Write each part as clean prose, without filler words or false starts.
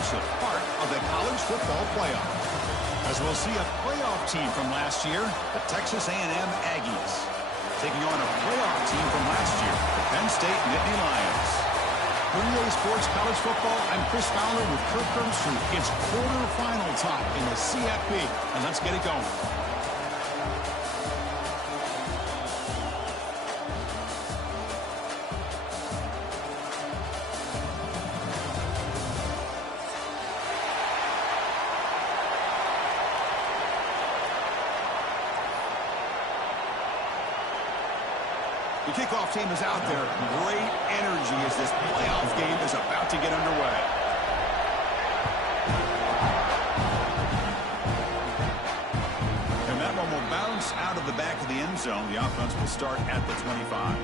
championship, part of the college football playoff. As we'll see a playoff team from last year, the Texas A&M Aggies, taking on a playoff team from last year, the Penn State Nittany Lions. For EA Sports College Football, I'm Chris Fowler with Kirk Herbstreit. It's quarterfinal time in the CFP, and let's get it going. The kickoff team is out there. Great energy as this playoff game is about to get underway. And that one will bounce out of the back of the end zone. The offense will start at the 25.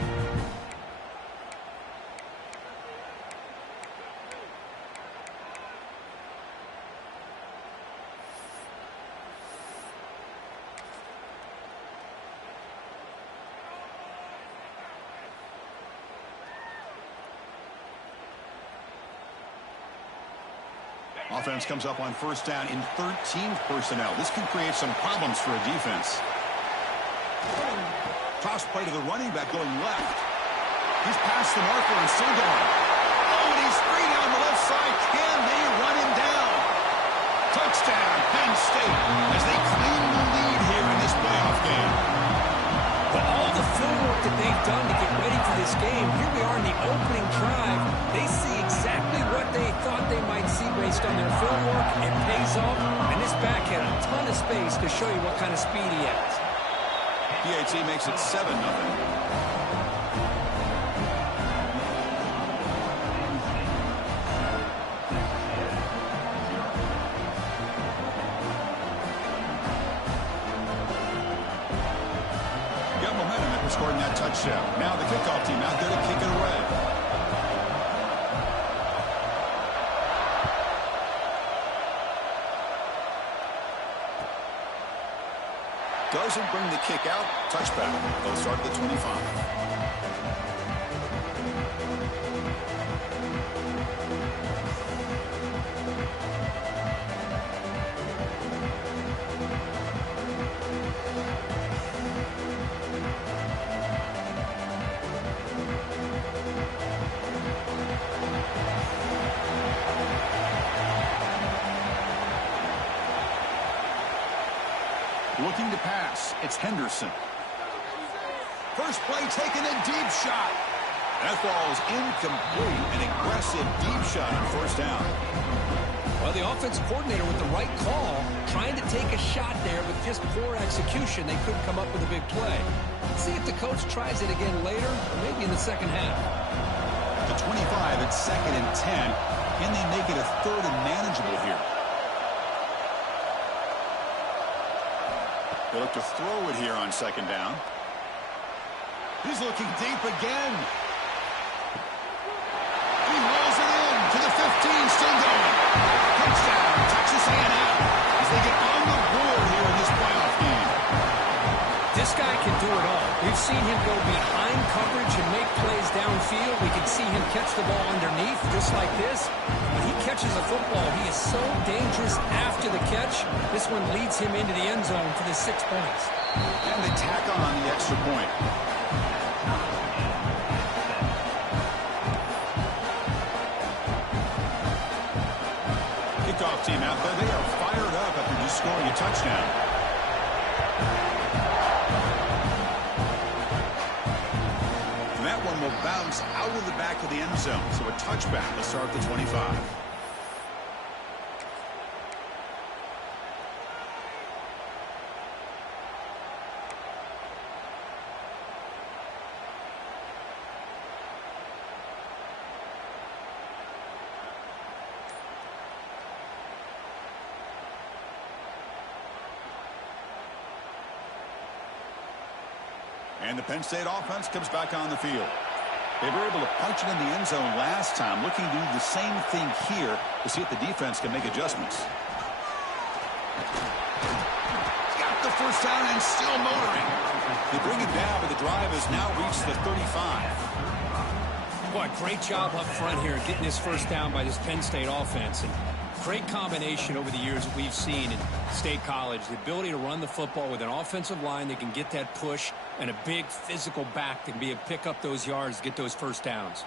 Offense comes up on first down in 13 personnel. This can create some problems for a defense. Toss play to the running back going left. He's past the marker and still going. Oh, and he's free down the left side. Can they run him down? Touchdown, Penn State, as they claim the lead here in this playoff game. But all the film work that they've done to get ready for this game, here we are in the opening drive. They see exactly what they thought they might see based on their film work. It pays off, and this back had a ton of space to show you what kind of speed he has. PAT makes it 7-0. Scoring that touchdown. Now the kickoff team out there to kick it away. Doesn't bring the kick out. Touchback. They'll start at the 25. Looking to pass, it's Henderson. First play taken, a deep shot. That ball is incomplete. An aggressive deep shot on first down. Well, the offense coordinator with the right call, trying to take a shot there with just poor execution. They couldn't come up with a big play. Let's see if the coach tries it again later, or maybe in the second half. The 25, it's 2nd and 10. Can they make it a 3rd and manageable here? They look to throw it here on 2nd down. He's looking deep again. He rolls it in to the 15, still going. Touchdown, Texas A&M, as they get on the board here in this playoff game. This guy can do it all. We've seen him go behind coverage and make plays downfield. We can see him catch the ball underneath, just like this. When he catches a football, he is so dangerous after the catch. This one leads him into the end zone for the 6 points. And they tack on the extra point. Kickoff team out there. They are fired up after just scoring a touchdown. Will bounce out of the back of the end zone, so a touchback will start the 25. And the Penn State offense comes back on the field. They were able to punch it in the end zone last time, looking to do the same thing here to see if the defense can make adjustments. He's got the first down and still motoring. They bring it down, but the drive has now reached the 35. Boy, great job up front here getting this first down by this Penn State offense. And Great combination over the years that we've seen in State College. The ability to run the football with an offensive line that can get that push and a big physical back that can be able to pick up those yards, get those first downs.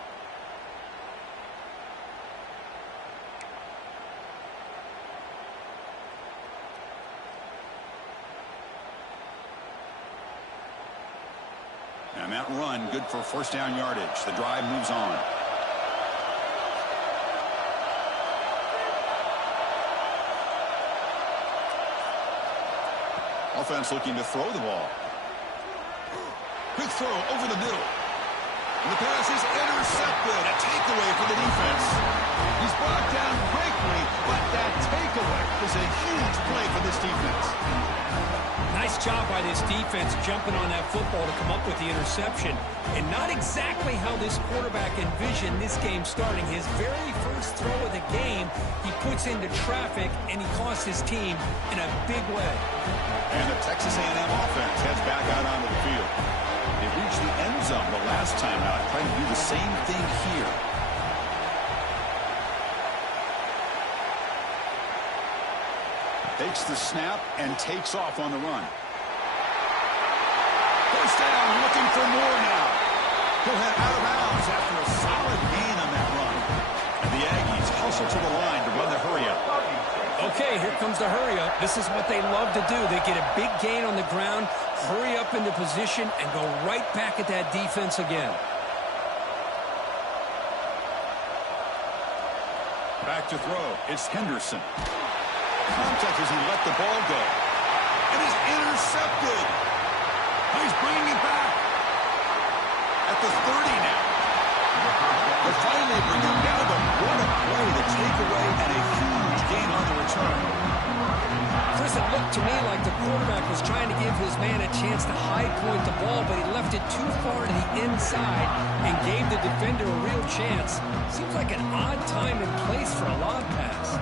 And that run, good for first down yardage. The drive moves on. Offense looking to throw the ball. Quick throw over the middle. And the pass is intercepted. A takeaway for the defense. He's brought down quickly, but that takeaway is a huge play for this defense. Nice job by this defense jumping on that football to come up with the interception. And not exactly how this quarterback envisioned this game starting. His very first throw of the game, he puts into traffic, and he costs his team in a big way. And the Texas A&M offense heads back out onto the field. They reached the end zone the last time out, trying to do the same thing here. Takes the snap and takes off on the run. First down, looking for more now. He'll head out of bounds after a solid gain on that run. And the Aggies hustle to the line to run the hurry-up. Okay, here comes the hurry-up. This is what they love to do. They get a big gain on the ground, hurry up into position, and go right back at that defense again. Back to throw. It's Henderson. Contact as he let the ball go. And is intercepted. He's bringing it back. At the 30 now. They finally bring him down, but what a play to take away and a huge gain on the return. Chris, it looked to me like the quarterback was trying to give his man a chance to high point the ball, but he left it too far to the inside and gave the defender a real chance. Seems like an odd time and place for a lob pass.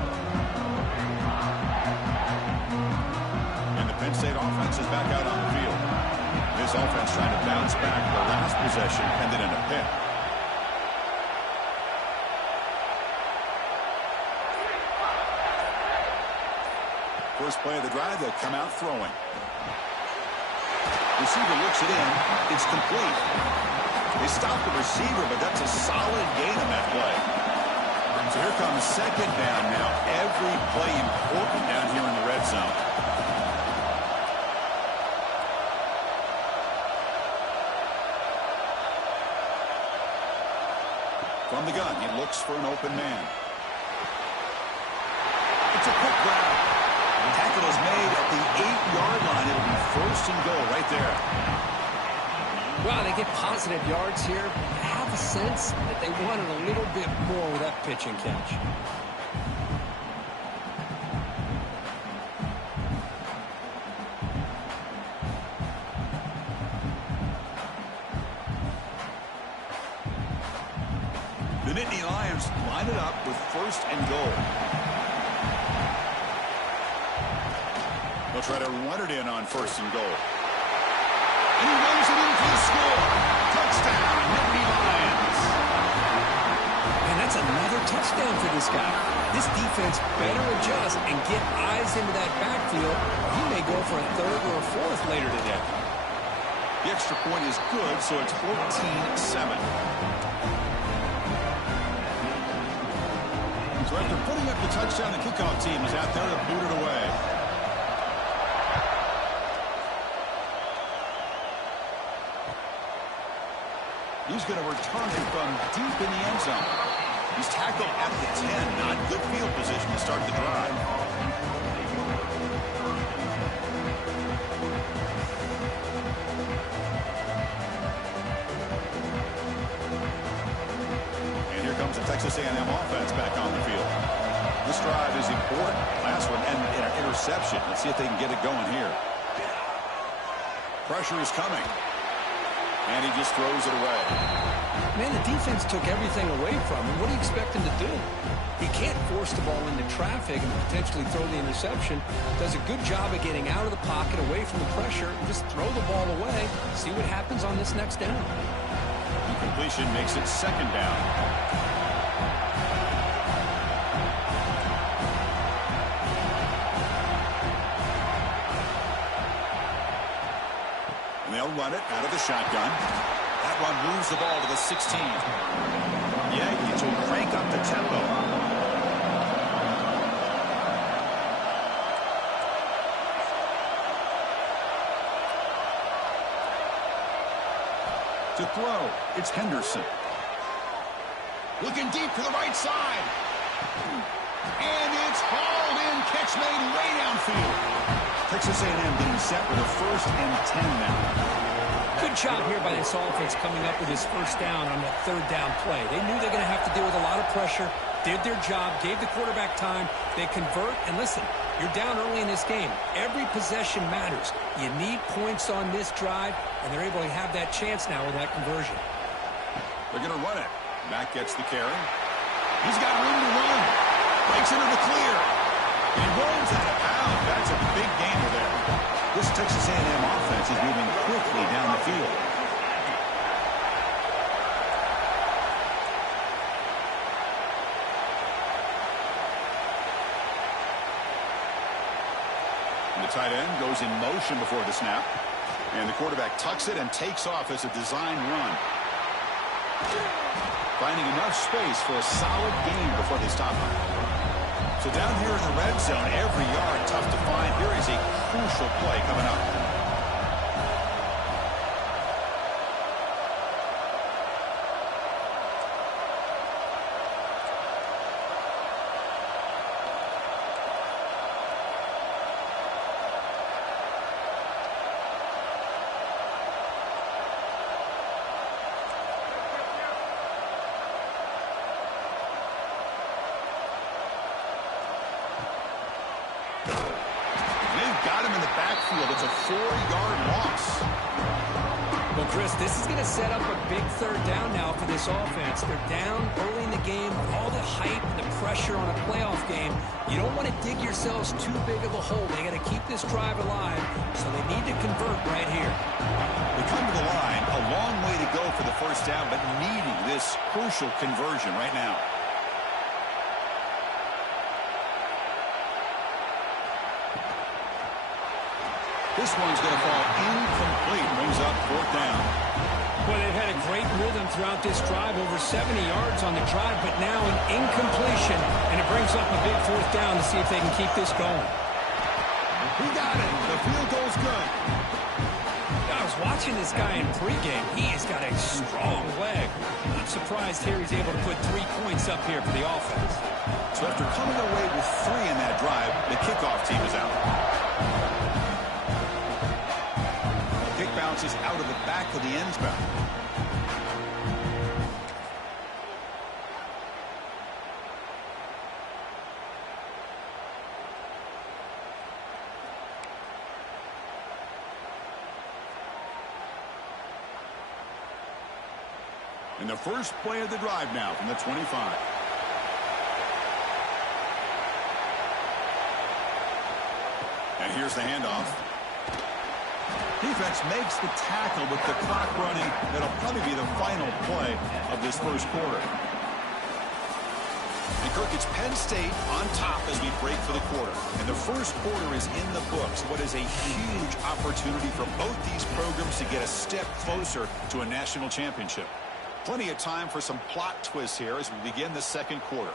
Penn State offense is back out on the field. This offense trying to bounce back. The last possession ended in a pick. First play of the drive, they'll come out throwing. Receiver looks it in. It's complete. They stop the receiver, but that's a solid gain on that play. So here comes second down now. Every play important down here in the red zone. From the gun, he looks for an open man. It's a quick grab. The tackle is made at the 8-yard line. It'll be first and goal right there. Wow, they get positive yards here. I have a sense that they wanted a little bit more with that pitch and catch. The Nittany Lions line it up with first and goal. They'll try to run it in on first and goal. And he runs it in for the score. Touchdown, Nittany Lions. And that's another touchdown for this guy. This defense better adjust and get eyes into that backfield, or he may go for a third or a fourth later today. The extra point is good, so it's 14-7. So after putting up the touchdown, the kickoff team is out there to boot it away. He's going to return it from deep in the end zone. He's tackled at the 10. Not good field position to start the drive. And here comes the Texas A&M offense back on the field. This drive is important. Last one ended in an interception. Let's see if they can get it going here. Pressure is coming. And he just throws it away. Man, the defense took everything away from him. What do you expect him to do? He can't force the ball into traffic and potentially throw the interception. Does a good job of getting out of the pocket, away from the pressure, and just throw the ball away. See what happens on this next down. Incompletion makes it second down. They'll run it out of the shotgun. That run moves the ball to the 16. The Aggies will crank up the tempo. To throw, it's Henderson. Looking deep to the right side. And it's hauled in. Catch made way downfield. Texas A&M getting set with a 1st and 10 now. Good job here by this offense coming up with his first down on that 3rd down play. They knew they were going to have to deal with a lot of pressure, did their job, gave the quarterback time. They convert, and listen, you're down early in this game. Every possession matters. You need points on this drive, and they're able to have that chance now with that conversion. They're going to run it. Mack gets the carry. He's got room to run. Breaks into the clear. He rolls out of bounds. That's a big gainer there. This Texas A&M offense is moving quickly down the field. And the tight end goes in motion before the snap. And the quarterback tucks it and takes off as a design run. Finding enough space for a solid gain before they stop him. So down here in the red zone, every yard tough to find. Here is a crucial play coming up. It's a 4-yard loss. Well, Chris, this is going to set up a big 3rd down now for this offense. They're down early in the game. All the hype and the pressure on a playoff game. You don't want to dig yourselves too big of a hole. They got to keep this drive alive, so they need to convert right here. We come to the line, a long way to go for the 1st down, but needing this crucial conversion right now. This one's going to fall incomplete. Brings up 4th down. Well, they've had a great rhythm throughout this drive, over 70 yards on the drive, but now an incompletion, and it brings up a big 4th down to see if they can keep this going. He got it. The field goal's good. I was watching this guy in pregame. He has got a strong leg. I'm surprised here he's able to put 3 points up here for the offense. So after coming away with 3 in that drive, the kickoff team is out. Bounces out of the back of the end zone. And the first play of the drive now from the 25. And here's the handoff. Defense makes the tackle with the clock running. That'll probably be the final play of this 1st quarter. And Kirk, it's Penn State on top as we break for the quarter. And the 1st quarter is in the books. What is a huge opportunity for both these programs to get a step closer to a national championship. Plenty of time for some plot twists here as we begin the 2nd quarter.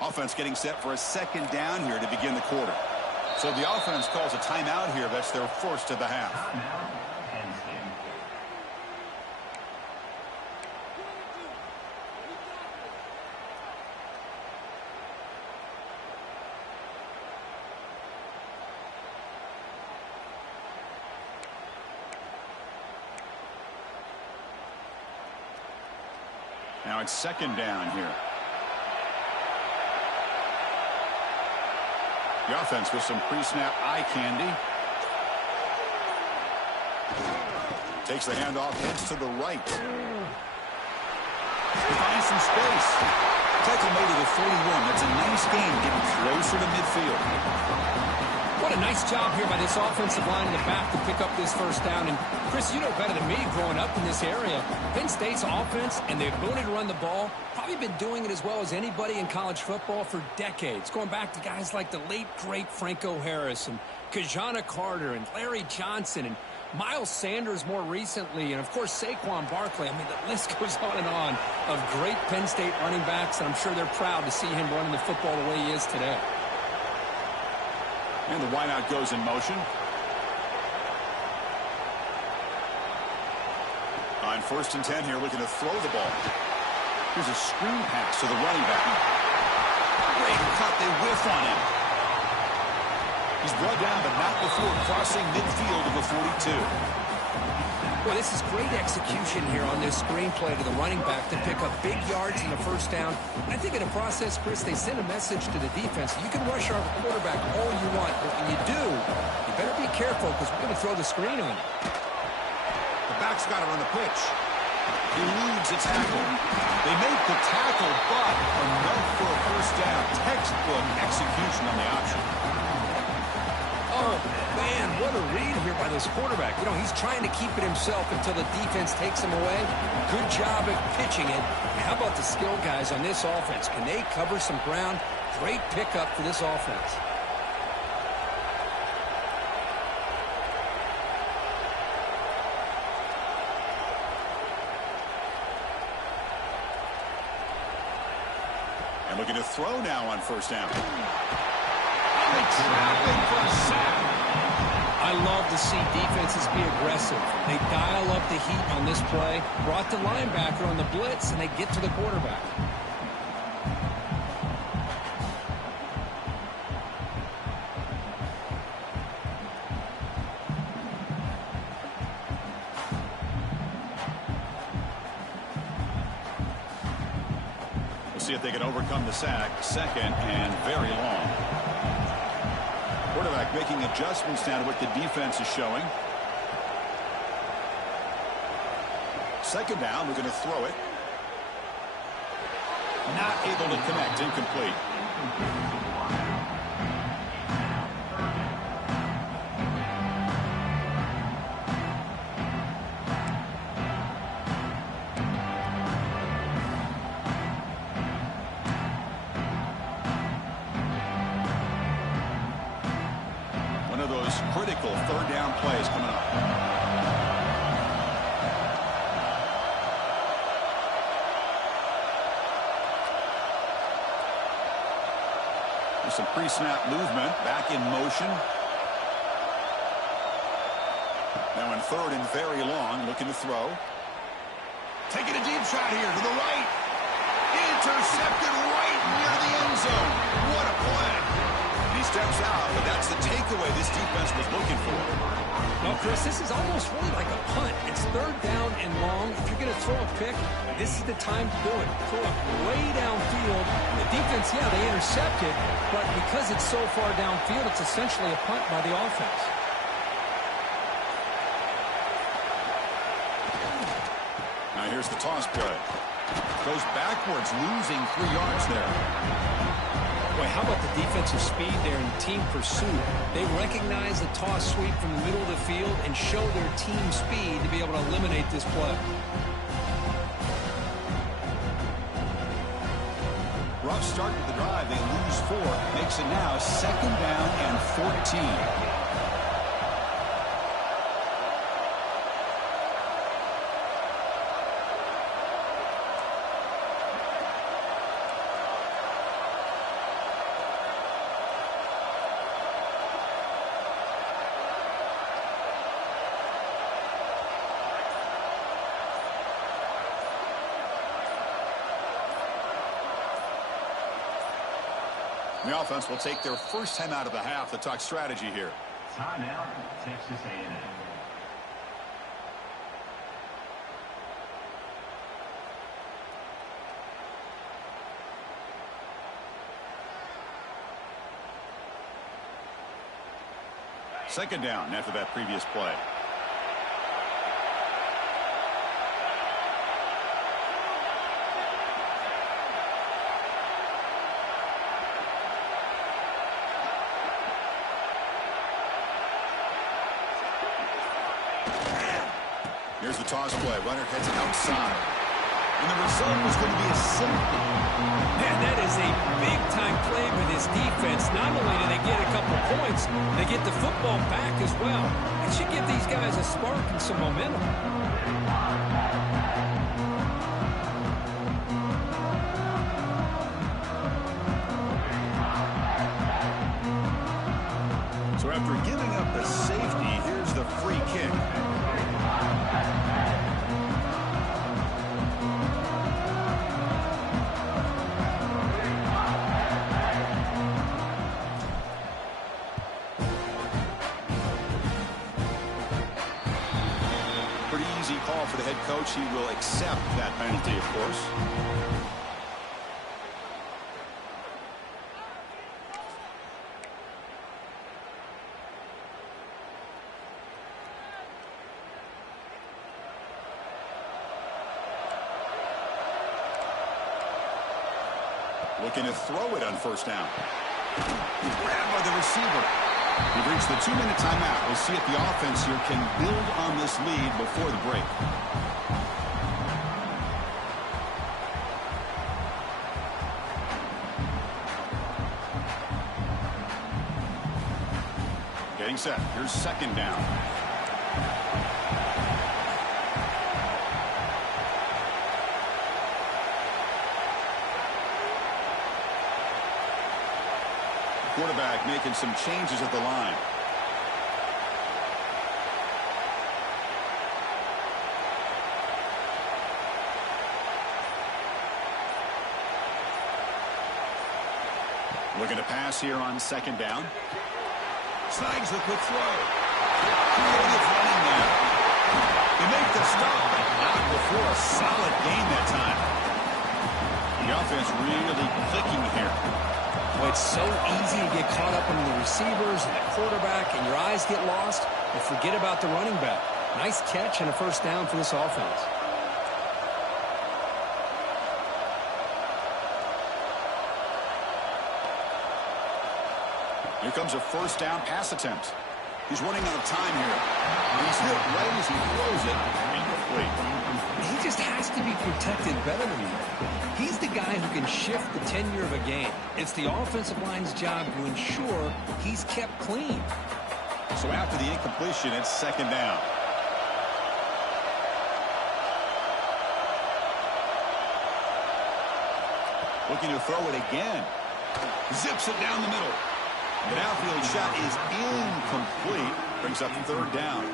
Offense getting set for a 2nd down here to begin the quarter. So the offense calls a timeout here. That's their 1st of the half. Now it's 2nd down here. The offense with some pre-snap eye candy. Takes the handoff, heads to the right. Finds some space. Tackle made to the 41. That's a nice gain, getting closer to midfield. What a nice job here by this offensive line in the back to pick up this first down. And, Chris, you know better than me growing up in this area. Penn State's offense and the ability to run the ball, probably been doing it as well as anybody in college football for decades, going back to guys like the late, great Franco Harris and Kajana Carter and Larry Johnson and Miles Sanders more recently, and, of course, Saquon Barkley. I mean, the list goes on of great Penn State running backs, and I'm sure they're proud to see him running the football the way he is today. And the wideout goes in motion. On 1st and 10 here, looking to throw the ball. Here's a screen pass to the running back. Great cut, they whiff on him. He's brought down, but not before crossing midfield of the 42. Boy, this is great execution here on this screenplay to the running back to pick up big yards in the first down. And I think in the process, Chris, they send a message to the defense. You can rush our quarterback all you want, but when you do, you better be careful because we're going to throw the screen on you. The back's got it on the pitch. He eludes a tackle. They make the tackle, but enough for a first down. Textbook execution on the option. Oh, man, what a read here by this quarterback. You know, he's trying to keep it himself until the defense takes him away. Good job at pitching it. How about the skill guys on this offense? Can they cover some ground? Great pickup for this offense. And looking to throw now on 1st down. Trapping for a sack. I love to see defenses be aggressive. They dial up the heat on this play, brought the linebacker on the blitz, and they get to the quarterback. We'll see if they can overcome the sack. 2nd and very long. Quarterback making adjustments now to what the defense is showing. 2nd down, we're going to throw it. Not able to connect, incomplete. Critical 3rd down plays coming up. There's some pre-snap movement, back in motion. Now in 3rd and very long, looking to throw. Taking a deep shot here to the right. Intercepted right near the end zone. What a play. He steps out, but that's the takeaway this defense was looking for. Well, Chris, this is almost really like a punt. It's 3rd down and long. If you're going to throw a pick, this is the time to do it. Throw it way downfield. The defense, yeah, they intercepted, but because it's so far downfield, it's essentially a punt by the offense. Now here's the toss play. Goes backwards, losing 3 yards there. Boy, how about the defensive speed there in team pursuit? They recognize the toss sweep from the middle of the field and show their team speed to be able to eliminate this play. Rough start to the drive. They lose 4. Makes it now 2nd down and 14. The offense will take their first time out of the half to talk strategy here. Timeout, Texas A&M. Second down after that previous play. Here's the toss play. Runner heads outside. And the result was going to be a simple. Man, that is a big-time play for this defense. Not only do they get a couple points, they get the football back as well. It should give these guys a spark and some momentum. So after giving up the safety, here's the free kick. Pretty easy call for the head coach. He will accept that penalty, of course. Looking to throw it on first down. Grabbed by the receiver. We've reached the 2-minute timeout. We'll see if the offense here can build on this lead before the break. Getting set. Here's second down. Quarterback making some changes at the line. Looking to pass here on second down. Snags the quick throw. Creative running there. They make the stop, but not before a solid gain that time. The offense really clicking here. Well, it's so easy to get caught up in the receivers and the quarterback, and your eyes get lost, and forget about the running back. Nice catch and a first down for this offense. Here comes a first down pass attempt. He's running out of time here. And he's hit right as he throws it. Incomplete. He just has to be protected better than that. He's the guy who can shift the tenure of a game. It's the offensive line's job to ensure he's kept clean. So after the incompletion, it's second down. Looking to throw it again. Zips it down the middle. The outfield shot is incomplete. Brings up third down.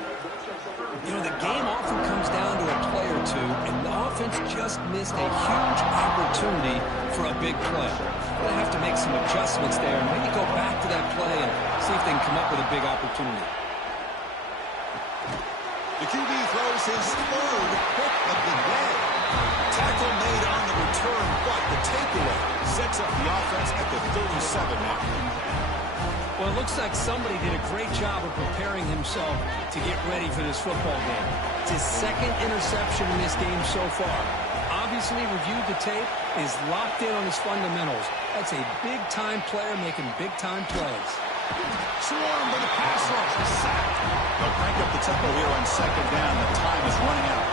You know, the game often comes down to a play or two, and the offense just missed a huge opportunity for a big play. They're going to have to make some adjustments there and maybe go back to that play and see if they can come up with a big opportunity. The QB throws his third pick of the day. Tackle made on the return, but the takeaway sets up the offense at the 37 now. Well, it looks like somebody did a great job of preparing himself to get ready for this football game. It's his second interception in this game so far. Obviously reviewed the tape, is locked in on his fundamentals. That's a big-time player making big-time plays. Swarmed by the pass rush. The sack. They'll crank up the tempo here on second down. The time is running out.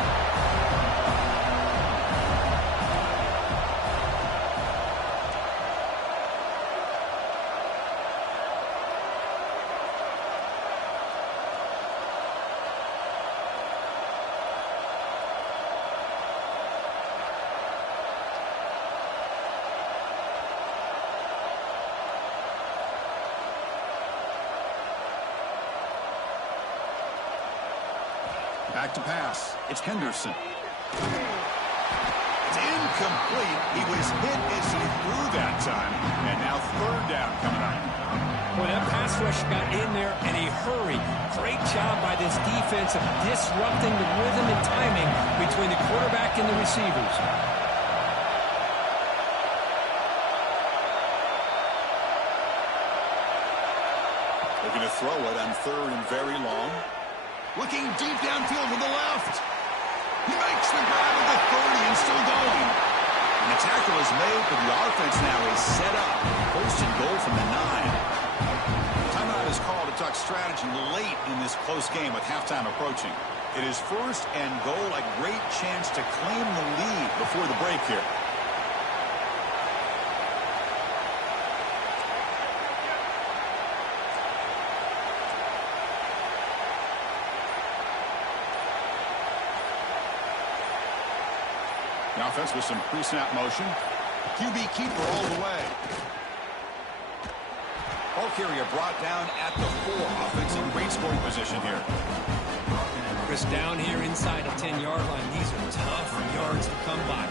Back to pass. It's Henderson. It's incomplete. He was hit as he threw that time. And now third down coming up. Boy, that pass rush got in there in a hurry. Great job by this defense of disrupting the rhythm and timing between the quarterback and the receivers. Looking to throw it on third and very long. Looking deep downfield to the left. He makes the grab at the 30 and still going. And the tackle is made, but the offense now is set up. First and goal from the 9. Timeout has called a duck strategy late in this close game with halftime approaching. It is first and goal, a great chance to claim the lead before the break here. The offense with some pre-snap motion. QB keeper all the way. Ball carrier brought down at the 4. Offense in great scoring position here. Chris, down here inside the 10-yard line, these are tough yards to come by.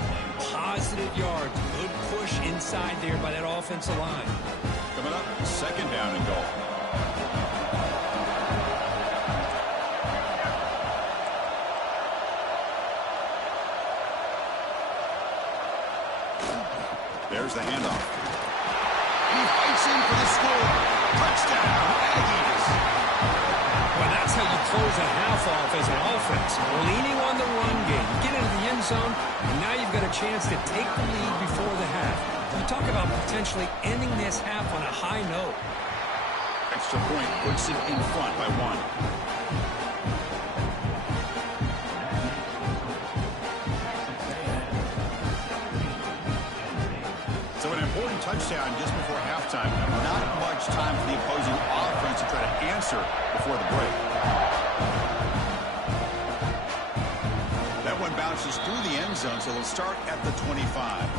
Positive yards, good push inside there by that offensive line. Coming up, second down and goal. There's the handoff. He fights in for the score. Touchdown, Aggies. Well, that's how you close a half off as an offense. Leaning on the run game. Get into the end zone, and now you've got a chance to take the lead before the half. You talk about potentially ending this half on a high note. Extra point puts it in front by 1. Touchdown just before halftime. Not much time for the opposing offense to try to answer before the break. That one bounces through the end zone, so they'll start at the 25.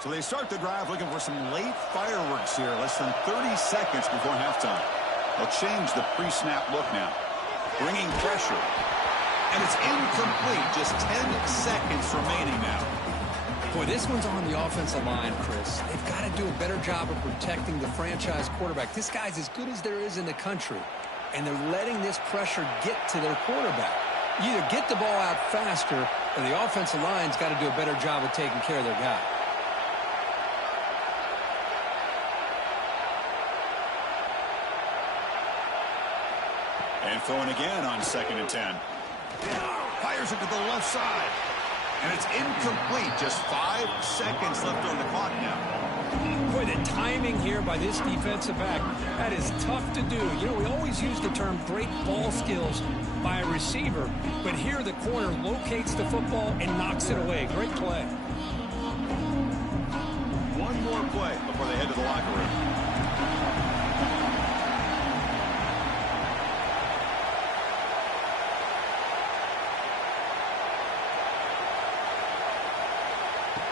So they start the drive looking for some late fireworks here, less than 30 seconds before halftime. They'll change the pre-snap look now, bringing pressure. And it's incomplete. Just 10 seconds remaining now. Boy, this one's on the offensive line, Chris. They've got to do a better job of protecting the franchise quarterback. This guy's as good as there is in the country, and they're letting this pressure get to their quarterback. You either get the ball out faster, or the offensive line's got to do a better job of taking care of their guy. And throwing again on 2nd and 10. Fires it to the left side. And it's incomplete. Just 5 seconds left on the clock now. Boy, the timing here by this defensive back, that is tough to do. You know, we always use the term great ball skills by a receiver, but here the corner locates the football and knocks it away. Great play. One more play before they head to the locker room.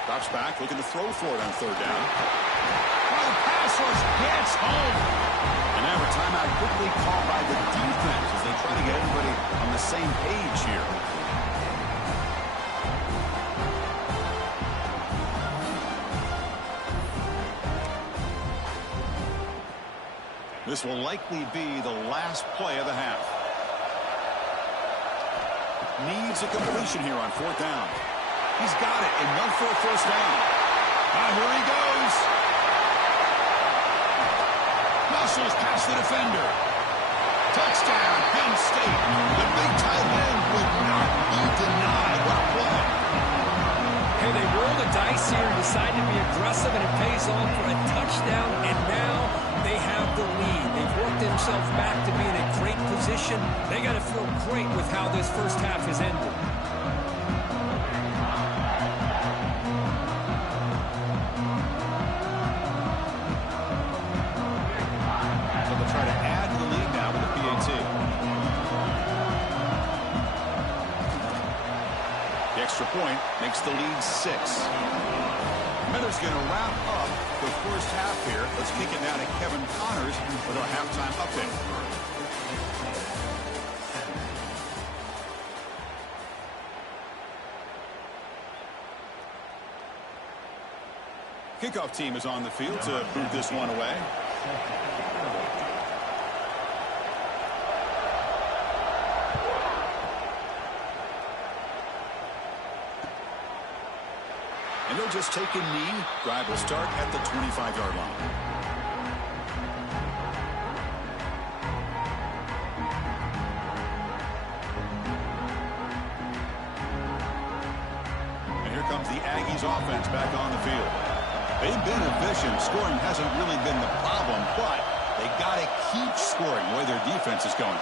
Drops back, looking to throw for it on 3rd down. Oh, pass rush gets home. And now a timeout quickly called by the defense as they try to get everybody on the same page here. This will likely be the last play of the half. Needs a completion here on 4th down. He's got it, enough for a first down. Here he goes. Muscles past the defender. Touchdown, Penn State. The big tight end would not be denied. What a play. Hey, they roll the dice here and decide to be aggressive, and it pays off for a touchdown, and now they have the lead. They've worked themselves back to be in a great position. They got to feel great with how this first half has ended. Point makes the lead 6. Miller's going to wrap up the first half here. Let's kick it now to Kevin Connors with our halftime update. Kickoff team is on the field to boot this one away. And they'll just take a knee. Drive will start at the 25-yard line. comes the Aggies offense back on the field. They've been efficient. Scoring hasn't really been the problem, but they got to keep scoring the way their defense is going.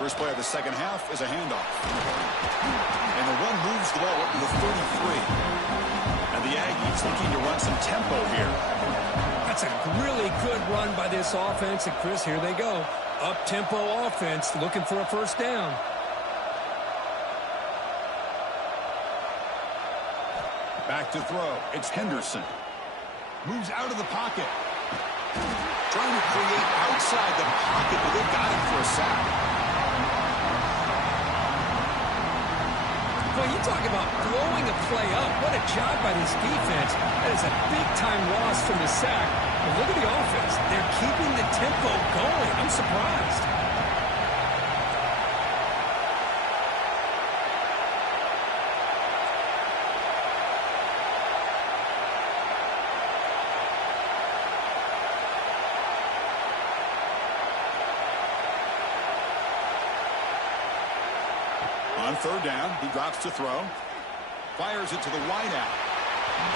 First play of the second half is a handoff. And the run moves the ball up to the 33. And the Aggies looking to run some tempo here. That's a really good run by this offense. And, Chris, here they go. Up-tempo offense looking for a first down. Back to throw. It's Henderson. Moves out of the pocket. Trying to create outside the pocket, but they got him for a sack. Well, you talk about blowing a play up. What a job by this defense. That is a big-time loss from the sack. But look at the offense. They're keeping the tempo going. I'm surprised. On third down, he drops to throw. Fires it to the wideout.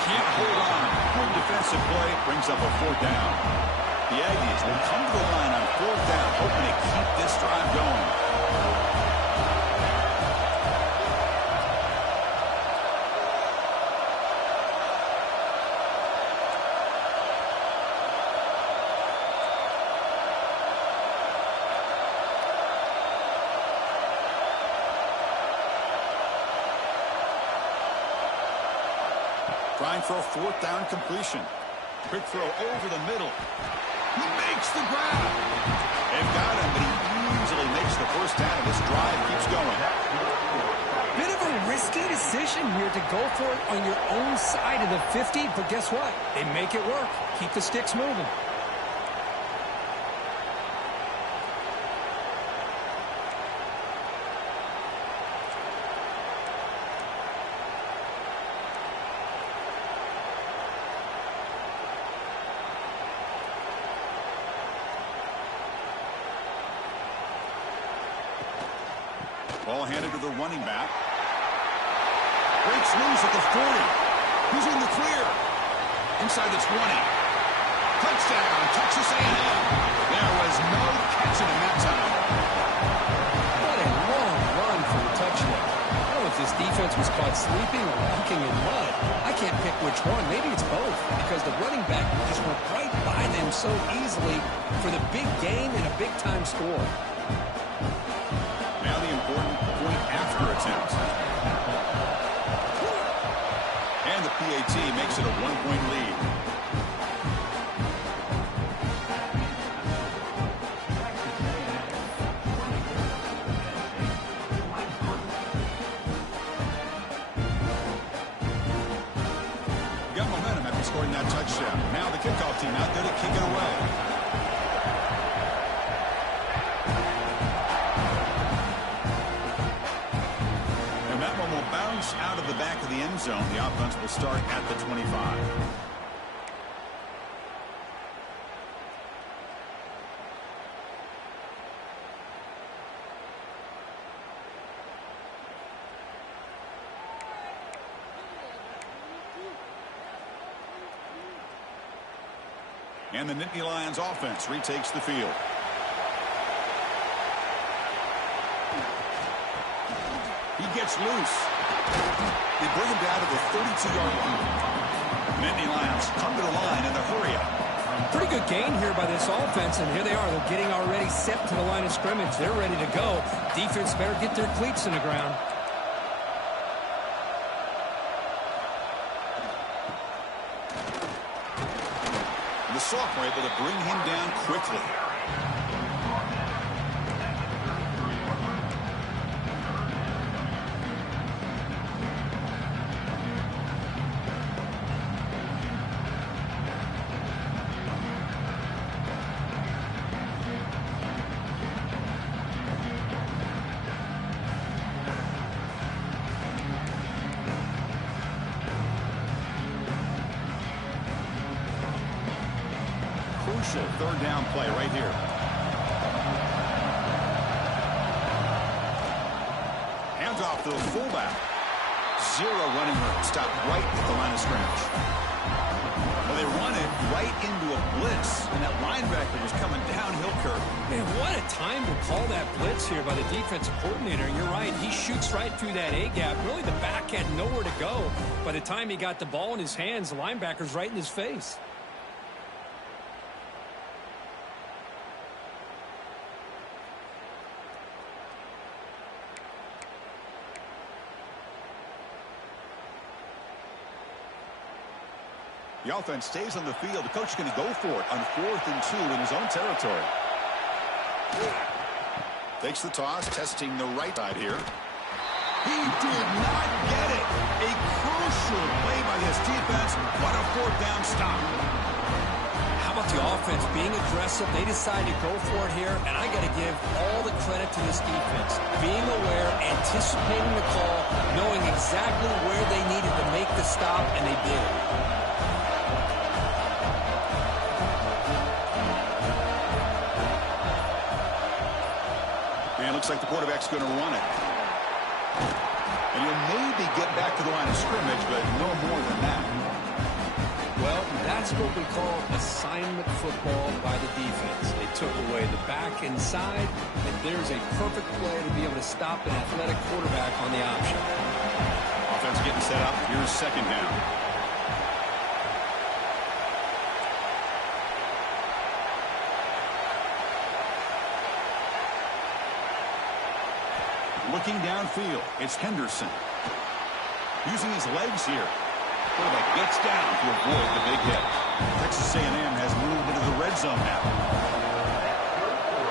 Can't hold on. Good defensive play brings up a fourth down. The Aggies will come to the line on fourth down, hoping to keep this drive going. Trying for a fourth down completion. Quick throw over the middle. He makes the grab. They've got him, but he easily makes the first down, and this drive keeps going. Bit of a risky decision here to go for it on your own side of the 50, but guess what? They make it work. Keep the sticks moving. Ball handed to the running back. Breaks loose at the 40. He's in the clear. Inside the 20. Touchdown, Texas A&M. There was no catching him that time. What a long run for a touchdown. I don't know if this defense was caught sleeping or walking in mud. I can't pick which one. Maybe it's both, because the running back just went right by them so easily for the big gain and a big-time score. Now the important point after attempt. And the PAT makes it a one-point lead. Got momentum after scoring that touchdown. Now the kickoff team out there to kick it away. Out of the back of the end zone. The offense will start at the 25. And the Nittany Lions offense retakes the field. He gets loose. They bring him down to the 32-yard line. Nittany Lions come to the line in the hurry-up. Pretty good gain here by this offense, and here they are. They're getting already set to the line of scrimmage. They're ready to go. Defense better get their cleats in the ground. The sophomore able to bring him down quickly. Third down play right here. to the fullback. Zero running room. Stopped right at the line of scrimmage. Well, they run it right into a blitz, and that linebacker was coming downhill curve. Man, what a time to call that blitz here by the defensive coordinator. And you're right, he shoots right through that A-gap. Really, the back had nowhere to go. By the time he got the ball in his hands, the linebacker's right in his face. The offense stays on the field. The coach is going to go for it on 4th and 2 in his own territory. Takes the toss, testing the right side here. He did not get it. A crucial play by this defense. What a 4th down stop. How about the offense being aggressive? They decided to go for it here, and I got to give all the credit to this defense. Being aware, anticipating the call, knowing exactly where they needed to make the stop, and they did. Looks like the quarterback's going to run it. And he'll maybe get back to the line of scrimmage, but no more than that. Well, that's what we call assignment football by the defense. They took away the back inside, and there's a perfect play to be able to stop an athletic quarterback on the option. Offense getting set up. Here's 2nd down. Looking downfield, it's Henderson. Using his legs here. Quarterback gets down to avoid the big hit. Texas A&M has moved into the red zone now.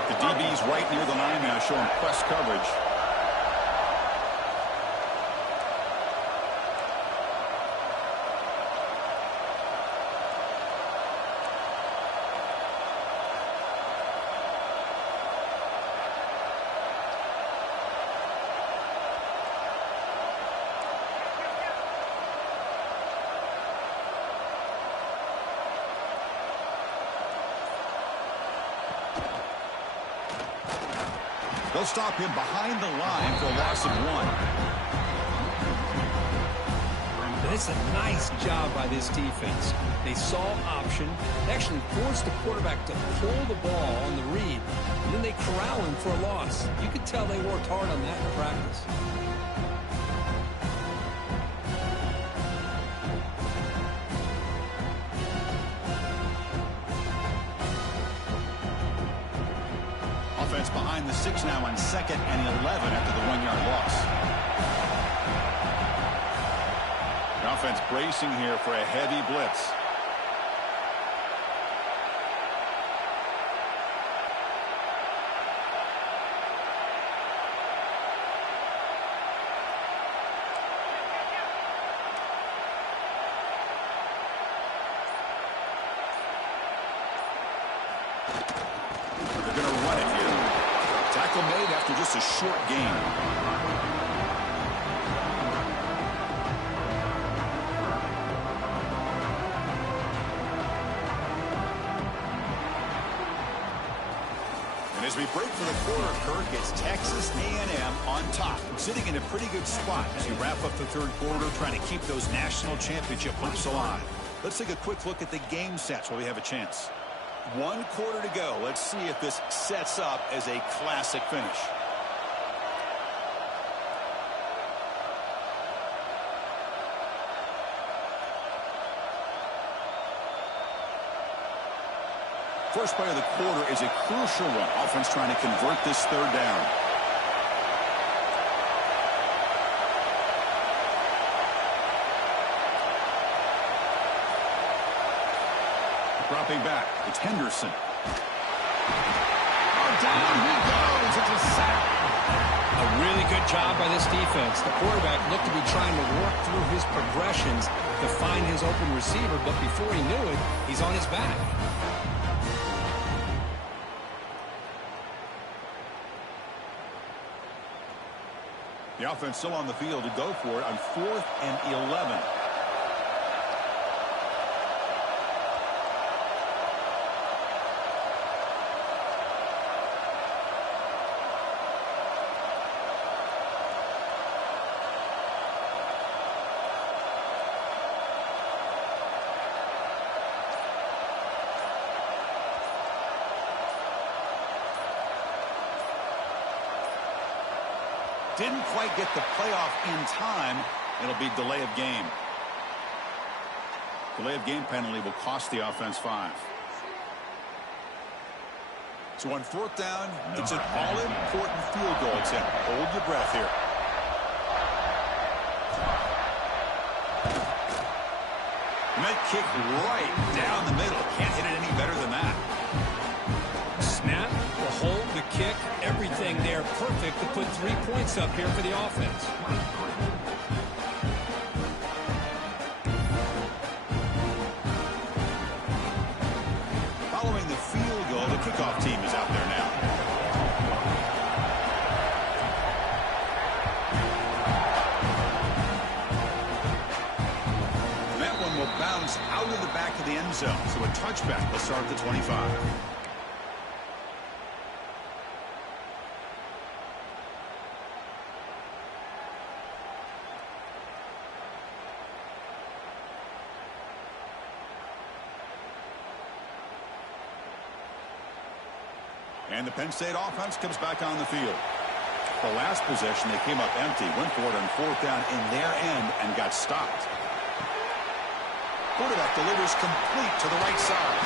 The DB's right near the line now, showing press coverage. They'll stop him behind the line for a loss of 1. And it's a nice job by this defense. They saw option. They actually forced the quarterback to pull the ball on the read, and then they corral him for a loss. You could tell they worked hard on that in practice. Behind the 6 now on 2nd and 11 after the 1-yard loss. The offense bracing here for a heavy blitz. They're going to run it here. Tackle made after just a short gain. And as we break for the quarter, Kirk, it's Texas A&M on top, sitting in a pretty good spot as we wrap up the 3rd quarter, trying to keep those national championship hopes alive. Let's take a quick look at the game sets while we have a chance. 1 quarter to go. Let's see if this sets up as a classic finish. First play of the quarter is a crucial one. Offense trying to convert this 3rd down. Dropping back, it's Henderson. Oh, down he goes. It's a sack. A really good job by this defense. The quarterback looked to be trying to work through his progressions to find his open receiver, but before he knew it, he's on his back. The offense still on the field to go for it on 4th and 11. Didn't quite get the playoff in time. It'll be delay of game. Delay of game penalty will cost the offense 5. So on 4th down, it's an all-important field goal attempt. Hold your breath here. Might kick right down the middle. Can't hit it any better than that. Snap, the hold, the kick, everything there perfect to put 3 points up here for the offense. Following the field goal, the kickoff team is out there now. That one will bounce out of the back of the end zone, so a touchback will start at the 25. And the Penn State offense comes back on the field. The last possession, they came up empty, went for it on 4th down in their end and got stopped. Quarterback delivers complete to the right side.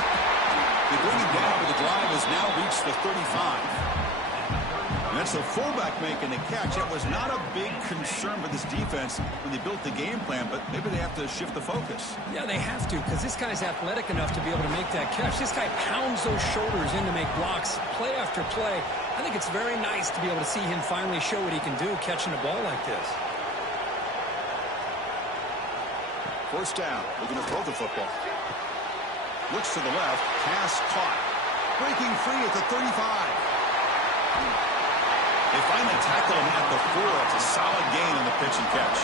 They bring him down, but the drive has now reached the 35. And that's the fullback making the catch. It was not a big concern for this defense when they built the game plan, but maybe they have to shift the focus. Yeah, they have to, because this guy's athletic enough to be able to make that catch. This guy pounds those shoulders in to make blocks play after play. I think it's very nice to be able to see him finally show what he can do catching a ball like this. 1st down, looking to throw the football. Looks to the left, pass caught. Breaking free at the 35. They finally tackle him at the 4. It's a solid gain on the pitch and catch.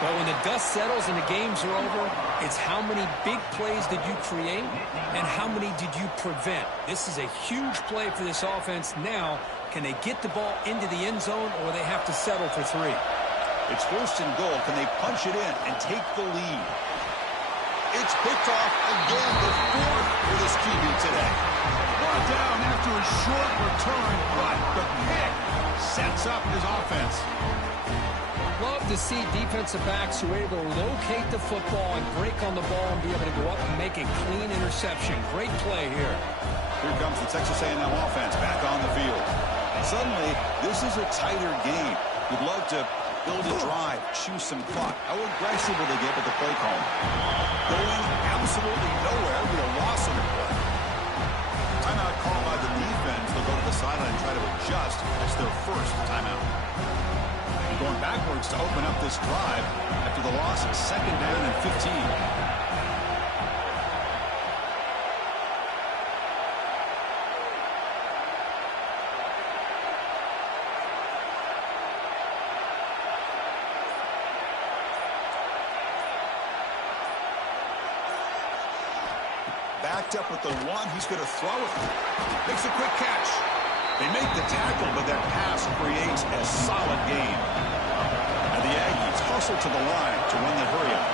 Well, when the dust settles and the games are over, it's how many big plays did you create and how many did you prevent. This is a huge play for this offense. Now, can they get the ball into the end zone or they have to settle for 3? It's 1st and goal. Can they punch it in and take the lead? It's picked off again, the 4th for this QB today. Brought down after a short return, but the pick sets up his offense. Love to see defensive backs who are able to locate the football and break on the ball and be able to go up and make a clean interception. Great play here. Here comes the Texas A&M offense back on the field. Suddenly, this is a tighter game. You'd love to build a drive, choose some clock. How aggressive will they get with the play call? Going absolutely nowhere with a loss in the play. Timeout call by the defense. They'll go to the sideline and try to adjust. That's their 1st timeout. Going backwards to open up this drive after the loss of 2nd down and 15. Backed up with the 1, he's going to throw it. Makes a quick catch. They make the tackle, but that pass creates a solid gain. And the Aggies hustle to the line to run the hurry up.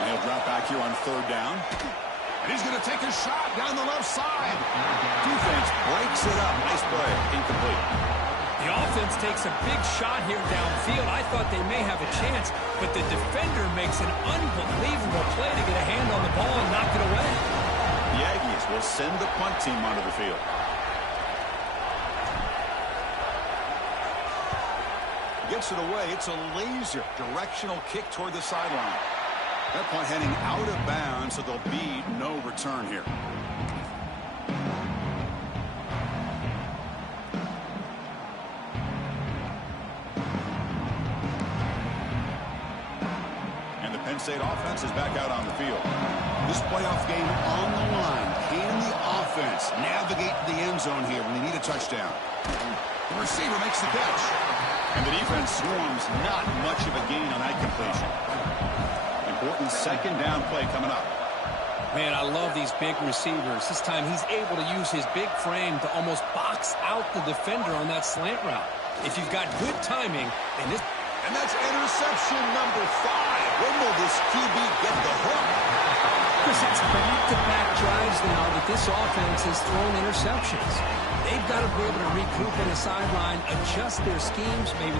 And he'll drop back here on 3rd down. And he's going to take a shot down the left side. Defense breaks it up. Nice play. Incomplete. The offense takes a big shot here downfield. I thought they may have a chance, but the defender makes an unbelievable play to get a hand on the ball and knock it away. The Aggies will send the punt team onto the field. Gets it away. It's a laser directional kick toward the sideline. That point heading out of bounds, so there'll be no return here. And the Penn State offense is back out on the field. This playoff game on the line. Can the offense navigate the end zone here when they need a touchdown? The receiver makes the catch. And the defense swarms. Not much of a gain on that completion. Important 2nd down play coming up. Man, I love these big receivers. This time he's able to use his big frame to almost box out the defender on that slant route. If you've got good timing, and this... And that's interception number 5. When will this QB get the hook? Chris, it's back-to-back drives now that this offense has thrown interceptions. They've got to be able to recoup in the sideline, adjust their schemes, maybe...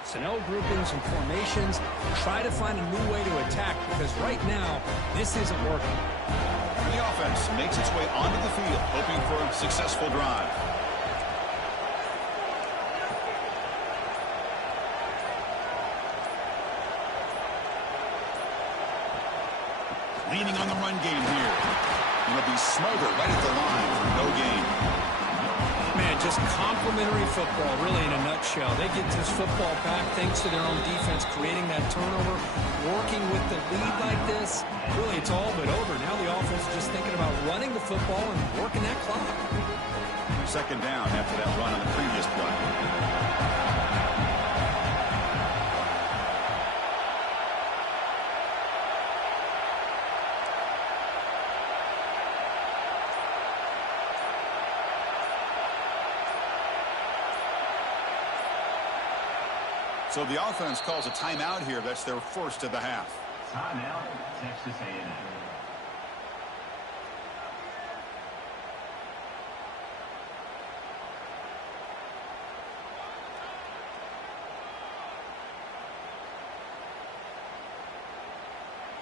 personnel groupings and formations, try to find a new way to attack, because right now, this isn't working. The offense makes its way onto the field, hoping for a successful drive. Leaning on the run game here. It'll be Smoger right at the line for no gain. Man, just complimentary football, really, in a nutshell. They get this football back thanks to their own defense, creating that turnover, working with the lead like this. Really, it's all but over. Now the offense is just thinking about running the football and working that clock. Second down after that run on the previous play. So the offense calls a timeout here. That's their first of the half. Timeout, Texas A&M.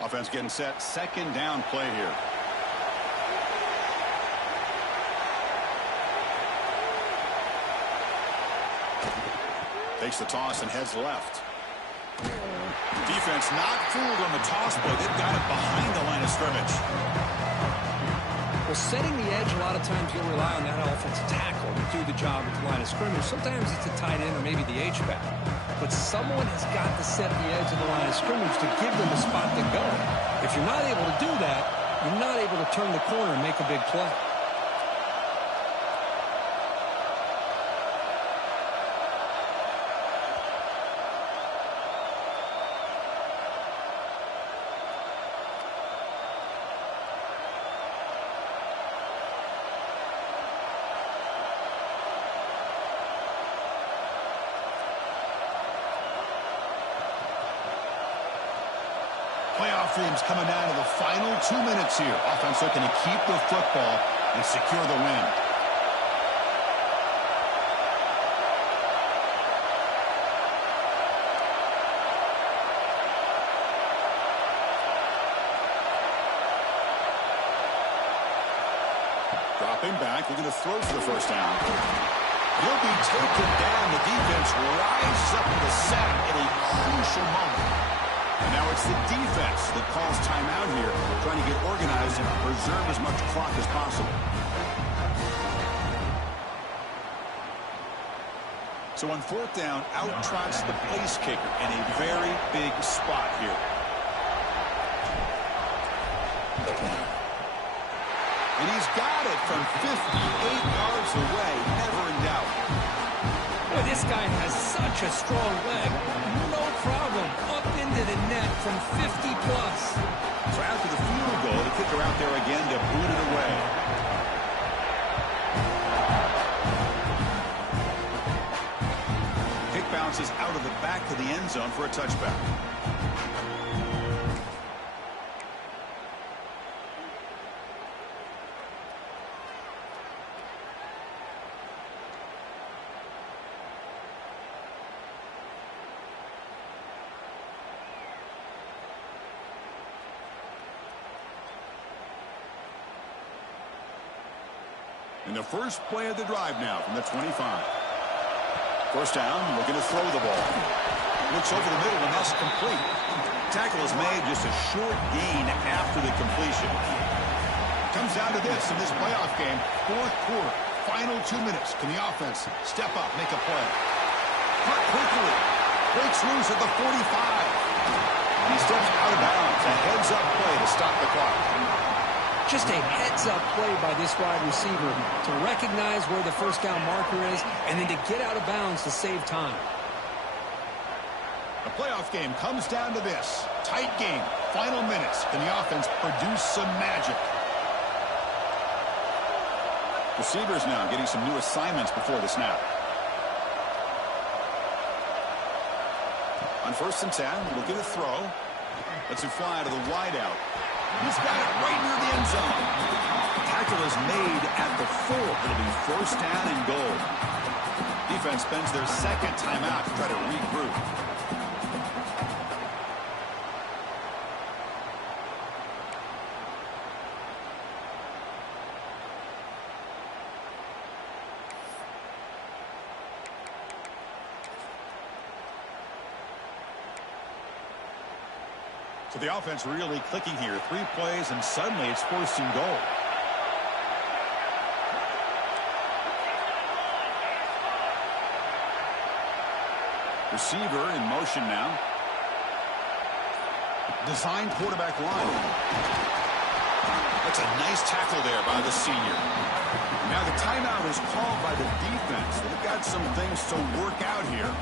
Offense getting set. Second down play here. Takes the toss and heads left. Defense not fooled on the toss play. They've got it behind the line of scrimmage. Well, setting the edge, a lot of times you'll rely on that offensive tackle to do the job at the line of scrimmage. Sometimes it's a tight end or maybe the H-back. But someone has got to set the edge of the line of scrimmage to give them a spot to go. If you're not able to do that, you're not able to turn the corner and make a big play. Playoff teams coming down to the final 2 minutes here. Offense looking to keep the football and secure the win. Dropping back, looking to throw for the first down. He'll be taken down. The defense rises up to the sack at a crucial moment. And now it's the defense that calls timeout here, trying to get organized and preserve as much clock as possible. So on fourth down, out trots the place kicker in a very big spot here. And he's got it from 58 yards away, never in doubt. Boy, this guy has such a strong leg. No problem. Up into the net from 50 plus. So after the field goal, the kicker out there again to boot it away. Kick bounces out of the back of the end zone for a touchback. In the first play of the drive now from the 25. First down, looking to throw the ball. Looks over the middle, and that's complete. Tackle is made, just a short gain after the completion. Comes down to this in this playoff game. Fourth quarter, final 2 minutes. Can the offense step up, make a play? Cut quickly. Breaks loose at the 45. And he steps out of bounds. A heads-up play to stop the clock. Just a heads-up play by this wide receiver to recognize where the first down marker is and then to get out of bounds to save time. The playoff game comes down to this. Tight game. Final minutes. Can the offense produce some magic? Receivers now getting some new assignments before the snap. On 1st and 10, we'll get a throw. Lets it fly to the wideout. He's got it right near the end zone. The tackle is made at the 4. It'll be 1st down and goal. Defense spends their second timeout to try to regroup. So the offense really clicking here. 3 plays, and suddenly it's 1st and goal. Receiver in motion now. Designed quarterback line. That's a nice tackle there by the senior. Now the timeout is called by the defense. They've got some things to work out here.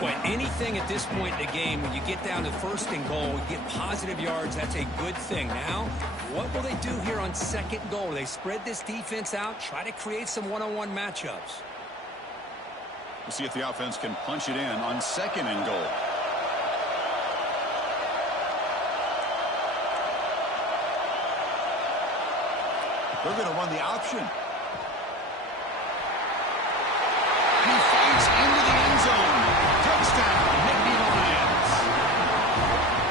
Boy, anything at this point in the game, when you get down to 1st and goal, you get positive yards, that's a good thing. Now, what will they do here on 2nd goal? They spread this defense out, try to create some one-on-one matchups. We'll see if the offense can punch it in on 2nd and goal. They're going to run the option. He fights into the end zone. Touchdown, Nittany Lions.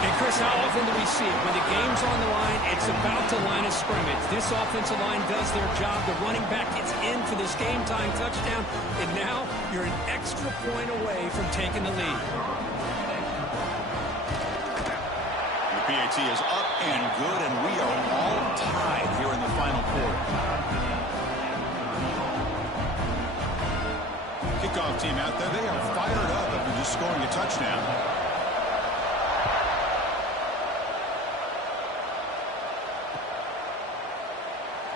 And Chris, how often do we see it? When the game's on the line, it's about to line of scrimmage. This offensive line does their job. The running back gets in for this game-time touchdown, and now you're an extra point away from taking the lead. The PAT is up and good, and we are all tied here in the final quarter. Kickoff team out there, they are fired up after just scoring a touchdown.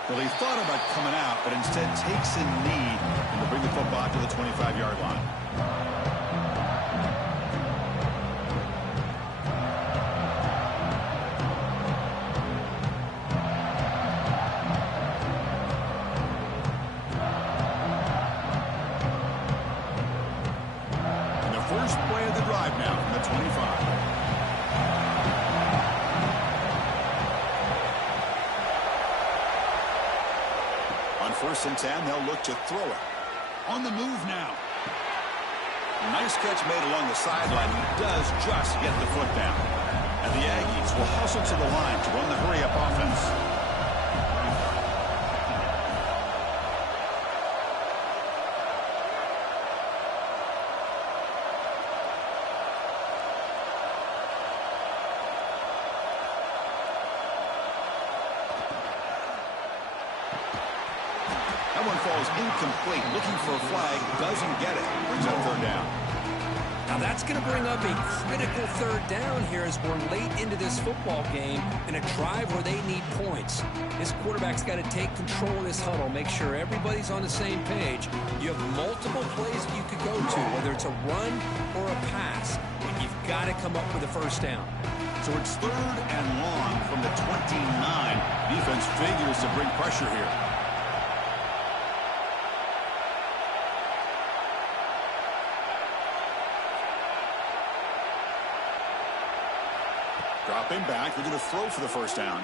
Well, he thought about coming out, but instead takes a knee and to bring the football to the 25-yard line. And the first play of the drive now from the 25. On 1st and 10, they'll look to throw it. On the move now. Nice catch made along the sideline. He does just get the foot down. And the Aggies will hustle to the line to run the hurry-up offense. That one falls incomplete. Looking for a flag. Doesn't get it. Brings up 3rd down. Now that's going to bring up a critical 3rd down here as we're late into this football game in a drive where they need points. This quarterback's got to take control of this huddle, make sure everybody's on the same page. You have multiple plays that you could go to, whether it's a run or a pass, and you've got to come up with a 1st down. So it's 3rd and long from the 29. Defense figures to bring pressure here. Dropping back, they're going to throw for the 1st down.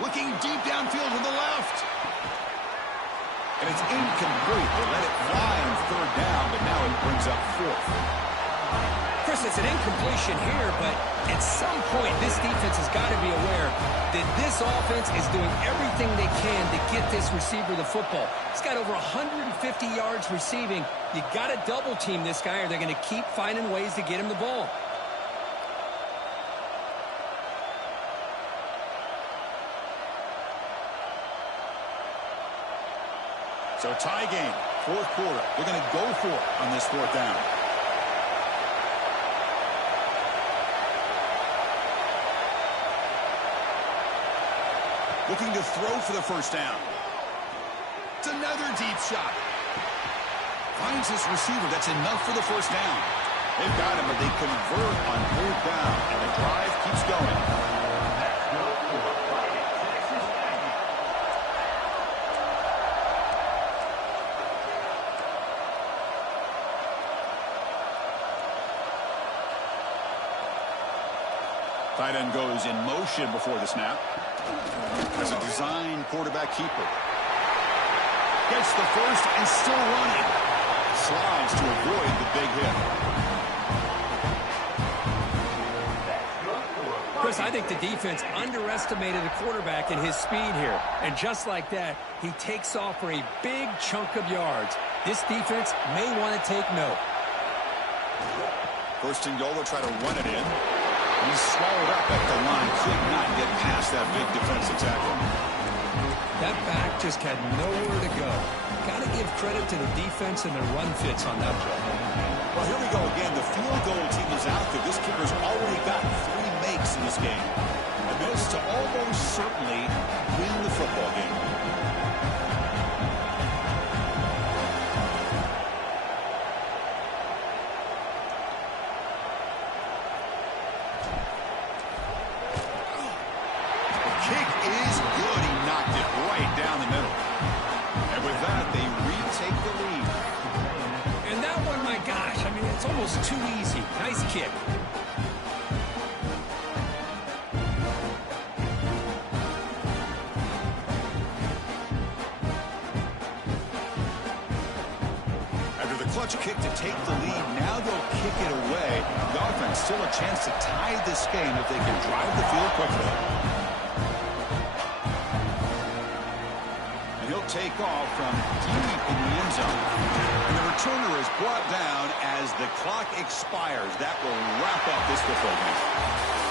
Looking deep downfield to the left. And it's incomplete. They let it fly on 3rd down, but now it brings up 4th. Chris, it's an incompletion here, but at some point, this defense has got to be aware that this offense is doing everything they can to get this receiver the football. He's got over 150 yards receiving. You got to double team this guy, or they're going to keep finding ways to get him the ball. So tie game, 4th quarter. They're going to go for it on this 4th down. Looking to throw for the 1st down. It's another deep shot. Finds his receiver. That's enough for the 1st down. They've got him, but they convert on third down, and the drive keeps going. Tight end goes in motion before the snap. As a design quarterback keeper. Gets the first and still running. Slides to avoid the big hit. Chris, I think the defense underestimated the quarterback and his speed here. And just like that, he takes off for a big chunk of yards. This defense may want to take note. First and goal, they'll try to run it in. He's swallowed up at the line. Could not get past that big defensive tackle. That back just had nowhere to go. Got to give credit to the defense and the run fits on that play. Well, here we go again. The field goal team is out there. This kicker's already got 3 makes in this game. And this to almost certainly win the football game. It's almost too easy. Nice kick. After the clutch kick to take the lead, now they'll kick it away. The offense still a chance to tie this game if they can drive the field quickly. And he'll take off from deep in the end zone. And the returner is brought down as the clock expires. That will wrap up this football game.